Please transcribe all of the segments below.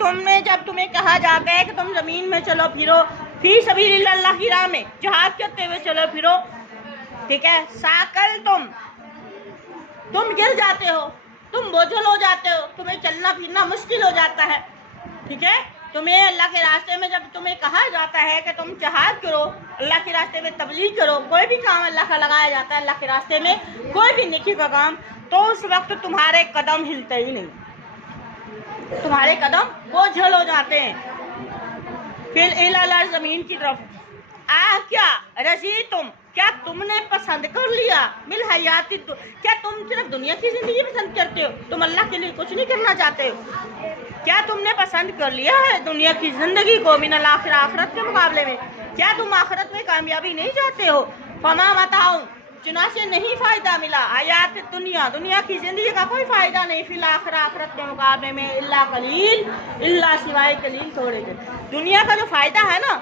جب تمہیں کہا جاتا ہے کہ تم زمین میں چلو پھرو، فی سبیل اللہ کی راہ میں جہاد کرتے ہوئے چلو پھرو، ٹھیک ہے، ساکل تم گر جاتے ہو، تم بوجھل ہو جاتے ہو، تمہیں چلنا پھرنا مشکل ہو جاتا ہے، ٹھیک ہے، تمہیں اللہ کے راستے میں جب تمہیں کہا جاتا ہے کہ تم جہاد کرو، اللہ کے راستے میں تبلیغ کرو، کوئی بھی کام اللہ کا لگایا جاتا ہے اللہ کے راستے میں، کوئی بھی نیکی کا کام، تو اس وقت تمہارے قدم ہلتے ہی نہیں، تمہارے قدم بوجھل ہو جاتے ہیں. پھر الا زمین کی طرف کیا رضی کیا تم نے پسند کر لیا مل حیات، کیا تم صرف دنیا کی زندگی پسند کرتے ہو، تم اللہ کے لیے کچھ نہیں کرنا چاہتے ہو؟ کیا تم نے پسند کر لیا ہے دنیا کی زندگی کو من الاخرہ، آخرت کے مقابلے میں؟ کیا تم آخرت میں کامیابی نہیں چاہتے ہو؟ فما متاع، چنانچہ نہیں فائدہ ملا حیات دنیا کی زندگی کا کوئی فائدہ نہیں، فی الآخرہ، آخرت کے مقابلے میں، الا قلیل، الا سوائے قلیل تھوڑے سے. دنیا کا جو فائدہ ہے نا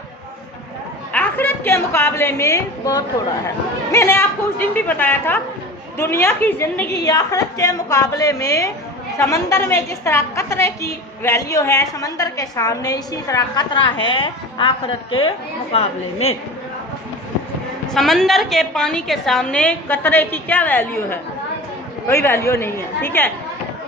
آخرت کے مقابلے میں بہت تھوڑا ہے. میں نے آپ کو اس دن بھی بتایا تھا دنیا کی زندگی آخرت کے مقابلے میں سمندر میں جس طرح قطرے کی ویلیو ہے سمندر کے سامنے، اسی طرح قطرہ ہے آخرت کے مقابلے میں. سمندر کے پانی کے سامنے قطرے کی کیا ویلیو ہے؟ کوئی ویلیو نہیں ہے، ٹھیک ہے.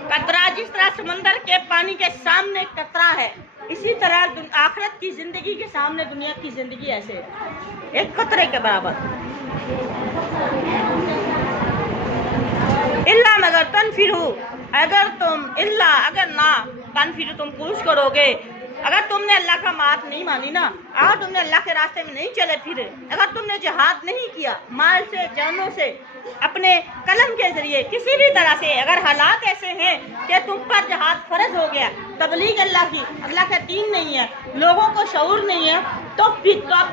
قطرہ جس طرح سمندر کے پانی کے سامنے قطرہ ہے، اسی طرح آخرت کی زندگی کے سامنے دنیا کی زندگی ایسے ہے، ایک قطرے کے برابر. الا مگر تنفروا، اگر نہ تنفروا تم کوشش کرو گے، اگر تم نے اللہ کا بات نہیں مانی نا، اگر تم نے اللہ کے راستے میں نہیں چلے پھرے، اگر تم نے جہاد نہیں کیا مال سے جانوں سے اپنے قلم کے ذریعے کسی بھی طرح سے، اگر حالات ایسے ہیں کہ تم پر جہاد فرض ہو گیا، تبلیغ اللہ کا دین نہیں ہے، لوگوں کو شعور نہیں ہے، تو اب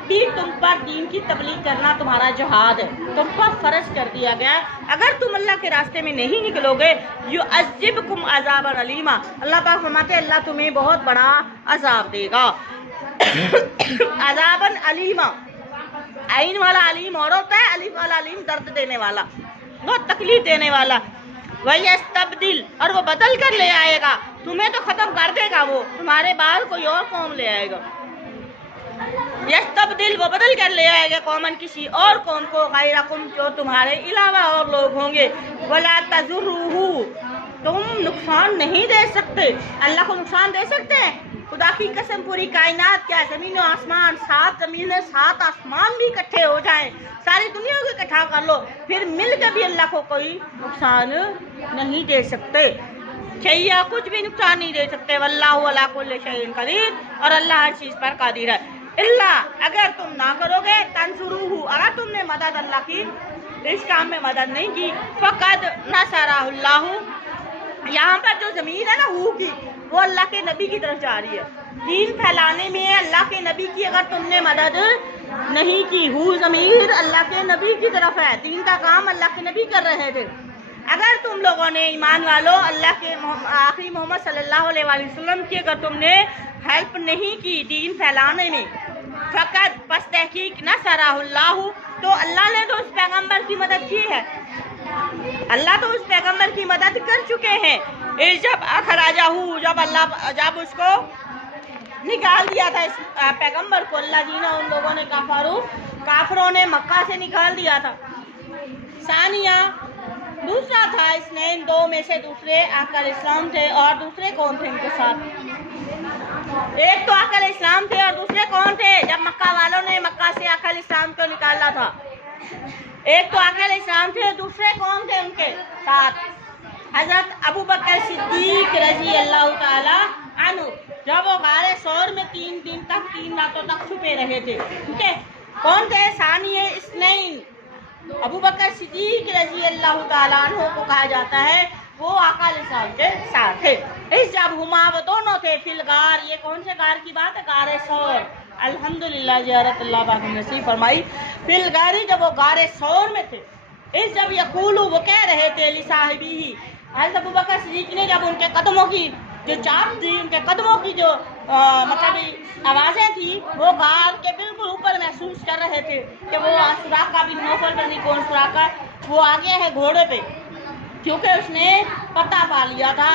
بھی تم پر دین کی تبلیغ کرنا تمہارا جہاد ہے، تم پر فرض کر دیا گیا. اگر تم اللہ کے راستے میں نہیں نکلو گے یعذبکم عذابا علیما، اللہ پاک فرماتے ہیں اللہ تمہیں بہت بڑا عذاب دے گا. عذابا علیما، عین والا علیم اور ہوتا ہے، الف والا علیم درد دینے والا، بہت تکلیف دینے والا. وَيَسْتَبْدِلْ، اور وہ بدل کر لے آئے گا، تمہیں تو ختم کر دے گا، وہ تمہارے بعد کوئی اور قوم لے آئے گا. یستبدل، وہ بدل کر لے آئے گا قومن، کسی اور قوم کو، غیرکم، جو تمہارے علاوہ اور لوگ ہوں گے. وَلَا تَضُرُّوهُ، تم نقصان نہیں دے سکتے، اللہ کو نقصان دے سکتے ہیں؟ خدا کی قسم پوری کائنات کیا زمین و آسمان، 7 زمینیں 7 آسمان بھی اکٹھے ہو جائیں، ساری دنیا کو اکٹھا کر لو، پھر مل کے بھی اللہ کو کوئی نقصان نہیں دے سکتے، شیئا کچھ بھی نقصان نہیں دے سکتے. واللہ علی کل شیء قدیر، اور اللہ ہر چیز پر قادر ہے. اللہ، اگر تم نہ کرو گے تنصروہ، اگر تم نے مدد اللہ کی اس کام میں مدد نہیں کی، فقد نصرہ اللہ، یہاں پر جو ضمیر ہے نا ہو کی، وہ اللہ کے نبی کی طرف جا رہی ہے. دین پھیلانے میں اللہ کے نبی کی اگر تم نے مدد نہیں کی، ہو ضمیر اللہ کے نبی کی طرف ہے، دین کا کام اللہ کے نبی کر رہے تھے. اگر تم لوگوں نے ایمان والو اللہ کے آخری محمد صلی اللہ علیہ وآلہ وسلم کی اگر تم نے ہیلپ نہیں کی دین پھیلانے میں، فقط پس تحقیق نصرہ اللہ، تو اللہ نے تو اس پیغمبر کی مدد کی ہے، اللہ تو اس پیغمبر کی مدد کر چکے ہیں. جب اخراجہ، جب اس کو نکال دیا تھا اس پیغمبر کو، اللہ جی نے ان لوگوں نے کافروں نے مکہ سے نکال دیا تھا. ثانیہ، دوسرا تھا اس نے ان 2 میں سے دوسرے آقا علیہ السلام تھے، اور دوسرے کون تھے ان کے ساتھ؟ ایک تو آقا علیہ السلام تھے، اور دوسرے کون تھے جب مکہ والوں نے مکہ سے آقا علیہ السلام کو نکالا تھا؟ ایک تو آقا علیہ السلام تھے، دوسرے کون تھے ان کے ساتھ؟ حضرت ابو بکر صدیق رضی اللہ تعالی عنہ، جب وہ غار ثور میں 3 دن تک 3 راتوں تک چھپے رہے تھے، ٹھیک ہے. کون تھے؟ ثانیہ اثنین، ابو بکر صدیق رضی اللہ تعالیٰ عنہ کو کہا جاتا ہے، وہ آقا علیہ السلام کے ساتھ تھے. اس جب ہما، وہ دونوں تھے، فی الغار، یہ کون سے غار کی بات ہے؟ غار ثور. الحمدللہ زیارت اللہ پاک نصیب فرمائی. فی الغار، جب وہ غار ثور میں تھے، اس جب یقولو، وہ کہہ رہے تھے، لصاحبہ، حضرت ابو بکر صدیق نے جب ان کے قدموں کی جو چاپ تھی، ان کے قدموں کی جو مطلب آوازیں تھی، وہ غار کے بالکل اوپر محسوس کر رہے تھے کہ وہ سراقہ بن نوفل، پتہ نہیں کون سراقہ، وہ آگے ہے گھوڑے پہ، کیونکہ اس نے پتہ پا لیا تھا